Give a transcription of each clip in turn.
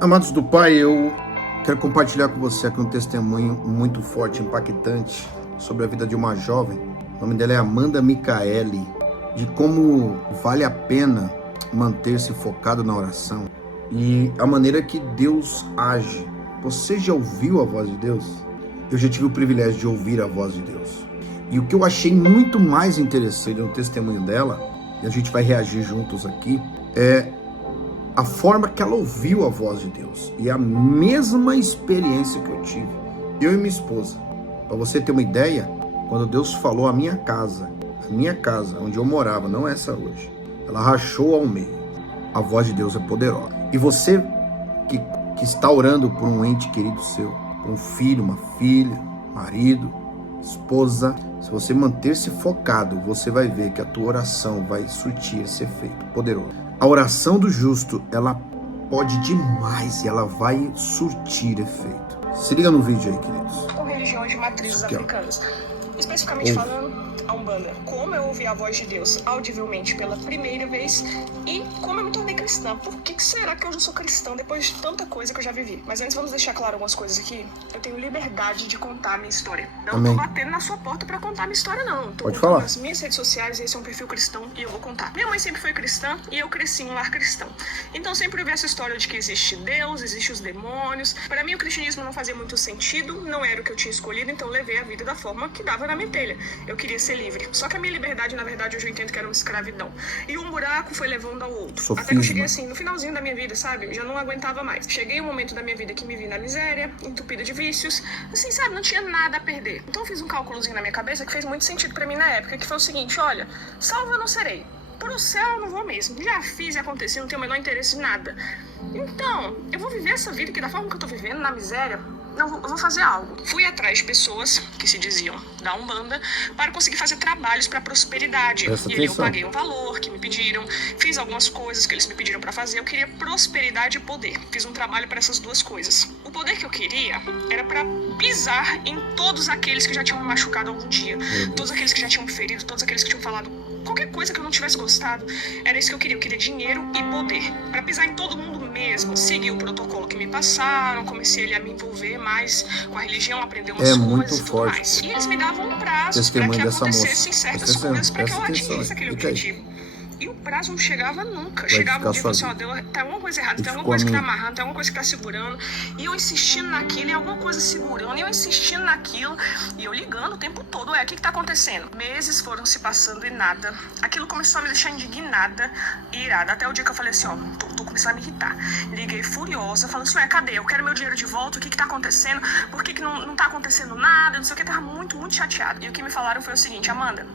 Amados do Pai, eu quero compartilhar com você aqui um testemunho muito forte, impactante, sobre a vida de uma jovem. O nome dela é Amanda Micaeli, de como vale a pena manter-se focado na oração e a maneira que Deus age. Você já ouviu a voz de Deus? Eu já tive o privilégio de ouvir a voz de Deus. E o que eu achei muito mais interessante no testemunho dela, e a gente vai reagir juntos aqui, é a forma que ela ouviu a voz de Deus. E a mesma experiência que eu tive, eu e minha esposa. Para você ter uma ideia, quando Deus falou a minha casa, onde eu morava, não essa hoje, ela rachou ao meio. A voz de Deus é poderosa. E você que está orando por um ente querido seu, por um filho, uma filha, marido, esposa, se você manter-se focado, você vai ver que a tua oração vai surtir esse efeito poderoso. A oração do justo, ela pode demais e ela vai surtir efeito. Se liga no vídeo aí, queridos. Com religiões de matrizes africanas. Especificamente falando, a Umbanda. Como eu ouvi a voz de Deus audivelmente pela primeira vez e como eu me tornei cristã. Por que será que eu não sou cristã depois de tanta coisa que eu já vivi? Mas antes vamos deixar claro algumas coisas aqui. Eu tenho liberdade de contar a minha história. Não tô batendo na sua porta pra contar a minha história, não. Tô Pode falar. Nas minhas redes sociais, esse é um perfil cristão e eu vou contar. Minha mãe sempre foi cristã e eu cresci em um lar cristão. Então sempre ouvi essa história de que existe Deus, existe os demônios. Para mim o cristianismo não fazia muito sentido, não era o que eu tinha escolhido, então levei a vida da forma que dava na minha telha. Eu queria ser livre. Só que a minha liberdade, na verdade, hoje eu entendo que era uma escravidão. E um buraco foi levando ao outro. Sofisma. Até que eu cheguei assim, no finalzinho da minha vida, sabe? Eu já não aguentava mais. Cheguei um momento da minha vida que me vi na miséria, entupida de vícios. Assim, sabe? Não tinha nada a perder. Então eu fiz um cálculozinho na minha cabeça que fez muito sentido pra mim na época, que foi o seguinte, olha, salva eu não serei. Pro céu eu não vou mesmo. Já fiz e aconteceu, não tenho o menor interesse em nada. Então, eu vou viver essa vida que da forma que eu tô vivendo, na miséria, eu vou fazer algo. Fui atrás de pessoas que se diziam da Umbanda para conseguir fazer trabalhos para prosperidade. E aí eu paguei um valor que me pediram, fiz algumas coisas que eles me pediram para fazer. Eu queria prosperidade e poder. Fiz um trabalho para essas duas coisas. O poder que eu queria era para pisar em todos aqueles que já tinham me machucado algum dia, todos aqueles que já tinham me ferido, todos aqueles que tinham falado qualquer coisa que eu não tivesse gostado. Era isso que eu queria. Eu queria dinheiro e poder para pisar em todo mundo mesmo. Segui o protocolo que me passaram, comecei a me envolver mais com a religião, aprender umas coisas e tudo mais. E eles me davam um prazo para que acontecessem certas coisas para que eu atingisse aquele objetivo. E o prazo não chegava nunca. Chegava um dia e falava assim, ó, tem alguma coisa errada, tem alguma coisa que tá amarrando, tem alguma coisa que tá segurando. E eu insistindo naquilo, e alguma coisa segurando, e eu insistindo naquilo. E eu ligando o tempo todo, o que tá acontecendo? Meses foram se passando e nada. Aquilo começou a me deixar indignada e irada. Até o dia que eu falei assim, ó, tô começando a me irritar. Liguei furiosa, falando assim, cadê? Eu quero meu dinheiro de volta, o que tá acontecendo? Por que não tá acontecendo nada? Não sei o que, tava muito, muito chateada. E o que me falaram foi o seguinte, Amanda,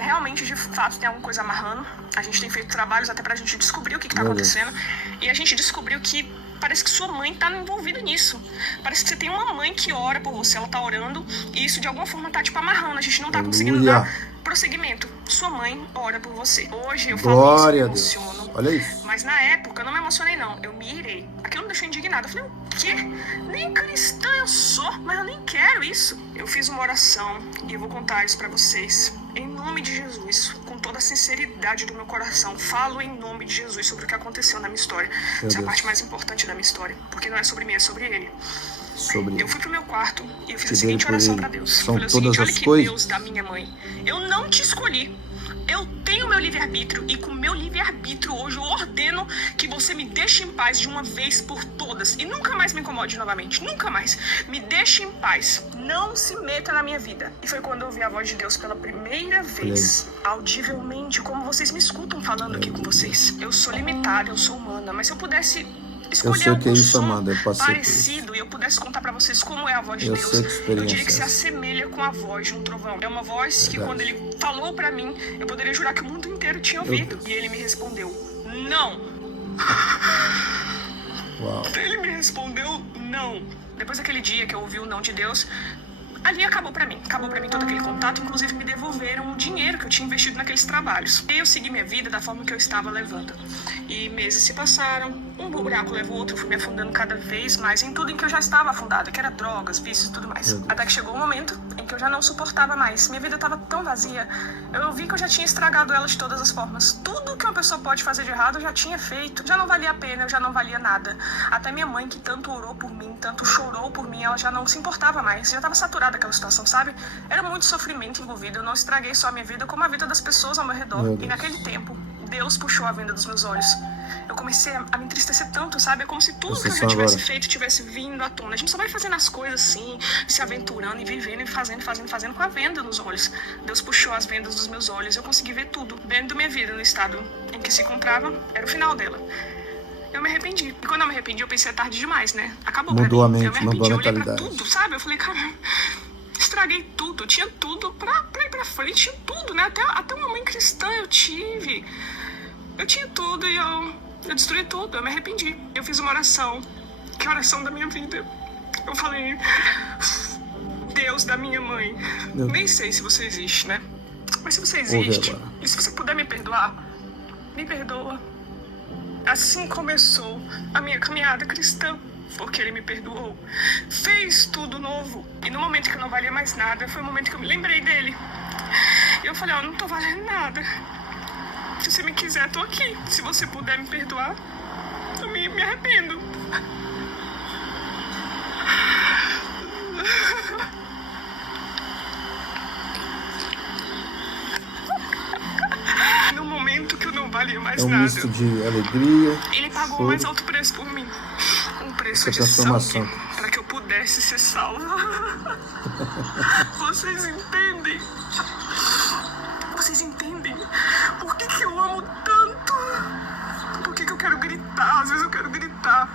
realmente, de fato, tem alguma coisa amarrando. A gente tem feito trabalhos até pra gente descobrir o que tá acontecendo. E a gente descobriu que parece que sua mãe tá envolvida nisso. Parece que você tem uma mãe que ora por você, ela tá orando, e isso de alguma forma tá, amarrando. A gente não tá conseguindo dar prosseguimento. Sua mãe ora por você. Hoje eu falo isso, eu me emociono. Olha isso. Mas na época eu não me emocionei, não. Eu me irei. Aquilo me deixou indignada. Eu falei, o quê? Nem cristã eu sou, mas eu nem quero isso. Eu fiz uma oração e eu vou contar isso pra vocês. Em nome de Jesus, com toda a sinceridade do meu coração, falo em nome de Jesus sobre o que aconteceu na minha história. Essa é a parte mais importante da minha história, porque não é sobre mim, é sobre Ele. Eu fui pro meu quarto e eu fiz a seguinte oração pra Deus. Eu falei o seguinte, olha que Deus da minha mãe, eu não te escolhi. Eu tenho meu livre-arbítrio e com meu livre-arbítrio hoje eu ordeno que você me deixe em paz de uma vez por todas e nunca mais me incomode novamente, nunca mais. Me deixe em paz, não se meta na minha vida. E foi quando eu ouvi a voz de Deus pela primeira vez, audivelmente, como vocês me escutam falando aqui com vocês. Eu sou limitada, eu sou humana, mas se eu pudesse escolher algum som parecido e eu pudesse contar pra vocês como é a voz de Deus, eu diria que se assemelha com a voz de um trovão. É uma voz que quando ele falou pra mim, eu poderia jurar que o mundo inteiro tinha ouvido. E ele me respondeu, não. Ele me respondeu, não. Depois daquele dia que eu ouvi o não de Deus, ali acabou pra mim todo aquele contato, inclusive me devolveram o dinheiro que eu tinha investido naqueles trabalhos. E eu segui minha vida da forma que eu estava levando. E meses se passaram, Um buraco levou o outro, eu fui me afundando cada vez mais em tudo em que eu já estava afundada, que era drogas, vícios e tudo mais. Até que chegou um momento em que eu já não suportava mais. Minha vida estava tão vazia. Eu vi que eu já tinha estragado ela de todas as formas. Tudo que uma pessoa pode fazer de errado eu já tinha feito. Já não valia a pena, eu já não valia nada. Até minha mãe, que tanto orou por mim, tanto chorou por mim, ela já não se importava mais. Já estava saturada aquela situação, sabe? Era muito sofrimento envolvido. Eu não estraguei só a minha vida, como a vida das pessoas ao meu redor. E naquele tempo, Deus puxou a venda dos meus olhos. Eu comecei a me entristecer tanto, sabe? É como se tudo que eu já tivesse feito tivesse vindo à tona. A gente só vai fazendo as coisas assim, se aventurando e vivendo e fazendo com a venda nos olhos. Deus puxou as vendas dos meus olhos. Eu consegui ver tudo. Vendo minha vida no estado em que se encontrava, era o final dela. Eu me arrependi. E quando eu me arrependi, eu pensei, é tarde demais, né? Acabou pra mim. Mudou a mente, eu me arrependi, mudou a eu olhei pra mentalidade. tudo, sabe? Eu falei, cara, estraguei tudo. Eu tinha tudo pra ir pra frente. Tinha tudo, né? Até uma mãe cristã eu tive. Eu tinha tudo e eu destruí tudo, eu me arrependi. Eu fiz uma oração, que é a oração da minha vida. Eu falei, Deus da minha mãe, nem sei se você existe, né? Mas se você existe, e se você puder me perdoar, me perdoa. Assim começou a minha caminhada cristã, porque ele me perdoou. Fez tudo novo. E no momento que eu não valia mais nada, foi o momento que eu me lembrei dele. E eu falei, não tô valendo nada. Se você me quiser, eu tô aqui. Se você puder me perdoar, eu me arrependo. No momento que eu não valia mais nada. É um misto de alegria. Ele pagou o mais alto preço por mim. Um preço de sangue, para que eu pudesse ser salva. Vocês entendem? Vocês entendem? Por que eu amo tanto? Por que eu quero gritar? Às vezes eu quero gritar.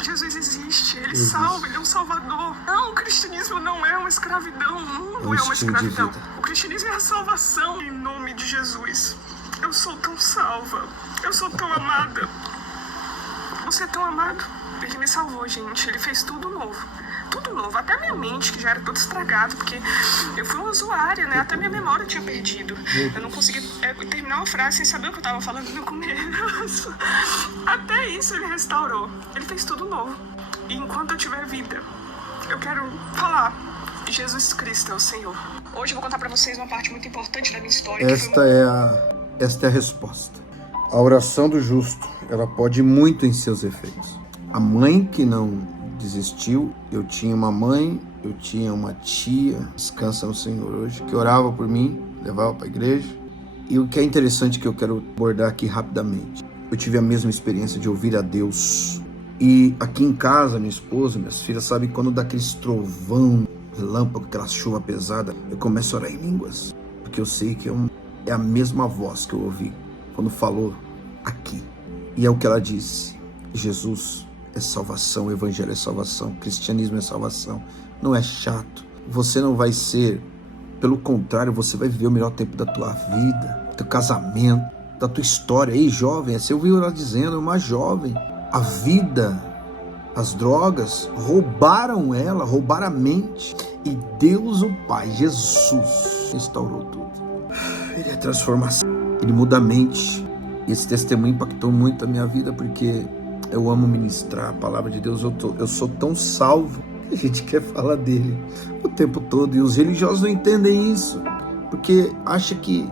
Jesus existe, ele salva, ele é um salvador. Não, o cristianismo não é uma escravidão, não é uma escravidão. O cristianismo é a salvação em nome de Jesus. Eu sou tão salva, eu sou tão amada. Você é tão amado. Ele me salvou, gente, ele fez tudo novo. Tudo novo, até a minha mente, que já era toda estragada, porque eu fui uma usuária, né? Até minha memória eu tinha perdido. Eu não conseguia terminar uma frase sem saber o que eu tava falando no começo. Até isso ele restaurou. Ele fez tudo novo. E enquanto eu tiver vida, eu quero falar: Jesus Cristo é o Senhor. Hoje eu vou contar pra vocês uma parte muito importante da minha história. Esta é a resposta. A oração do justo, ela pode ir muito em seus efeitos. A mãe que não desistiu, eu tinha uma mãe, eu tinha uma tia, descansa no Senhor hoje, que orava por mim, levava para a igreja. E o que é interessante que eu quero abordar aqui rapidamente, eu tive a mesma experiência de ouvir a Deus. E aqui em casa, minha esposa, minhas filhas, sabem quando dá aquele trovão, relâmpago, aquela chuva pesada, eu começo a orar em línguas, porque eu sei que é a mesma voz que eu ouvi quando falou aqui. E é o que ela disse: Jesus é salvação, o evangelho é salvação, o cristianismo é salvação. Não é chato. Você não vai ser, pelo contrário, você vai viver o melhor tempo da tua vida, do teu casamento, da tua história. Ei, jovem, você ouviu ela dizendo, uma jovem, a vida, as drogas roubaram ela, roubaram a mente. E Deus, o Pai, Jesus, restaurou tudo. Ele é transformação, ele muda a mente. E esse testemunho impactou muito a minha vida, porque eu amo ministrar a palavra de Deus. Eu sou tão salvo que a gente quer falar dele o tempo todo. E os religiosos não entendem isso, porque acham que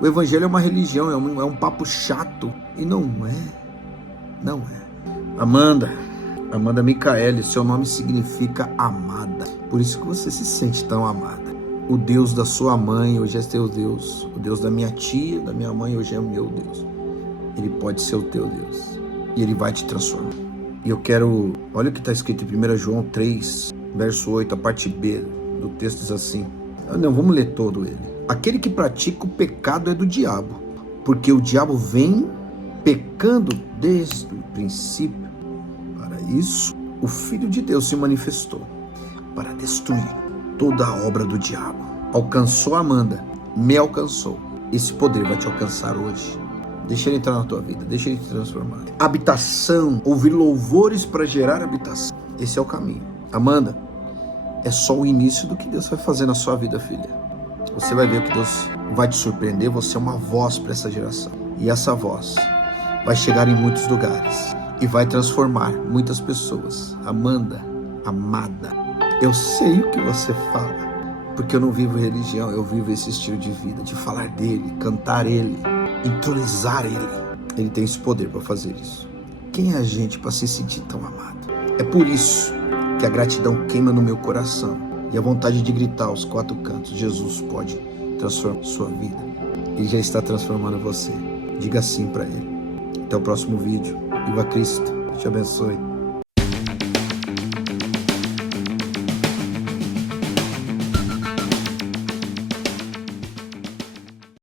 o evangelho é uma religião, é um papo chato. E não é. Não é. Amanda Micaele, seu nome significa amada. Por isso que você se sente tão amada. O Deus da sua mãe hoje é teu Deus. O Deus da minha tia, da minha mãe, hoje é o meu Deus. Ele pode ser o teu Deus. E ele vai te transformar. E eu quero... Olha o que está escrito em 1 João 3, verso 8, a parte B do texto diz assim. Não, vamos ler todo ele. Aquele que pratica o pecado é do diabo, porque o diabo vem pecando desde o princípio. Para isso, o Filho de Deus se manifestou, para destruir toda a obra do diabo. Alcançou Amanda, me alcançou. Esse poder vai te alcançar hoje. Deixa ele entrar na tua vida, deixa ele te transformar. Habitação, ouvir louvores para gerar habitação. Esse é o caminho. Amanda, é só o início do que Deus vai fazer na sua vida, filha. Você vai ver que Deus vai te surpreender. Você é uma voz para essa geração. E essa voz vai chegar em muitos lugares. e vai transformar muitas pessoas. Amanda, amada, eu sei o que você fala, porque eu não vivo religião, eu vivo esse estilo de vida, de falar dele, cantar ele, entronizar ele. Ele tem esse poder para fazer isso. Quem é a gente para se sentir tão amado? É por isso que a gratidão queima no meu coração e a vontade de gritar aos quatro cantos: Jesus pode transformar sua vida. Ele já está transformando você. Diga sim para ele. Até o próximo vídeo. Viva Cristo. Te abençoe.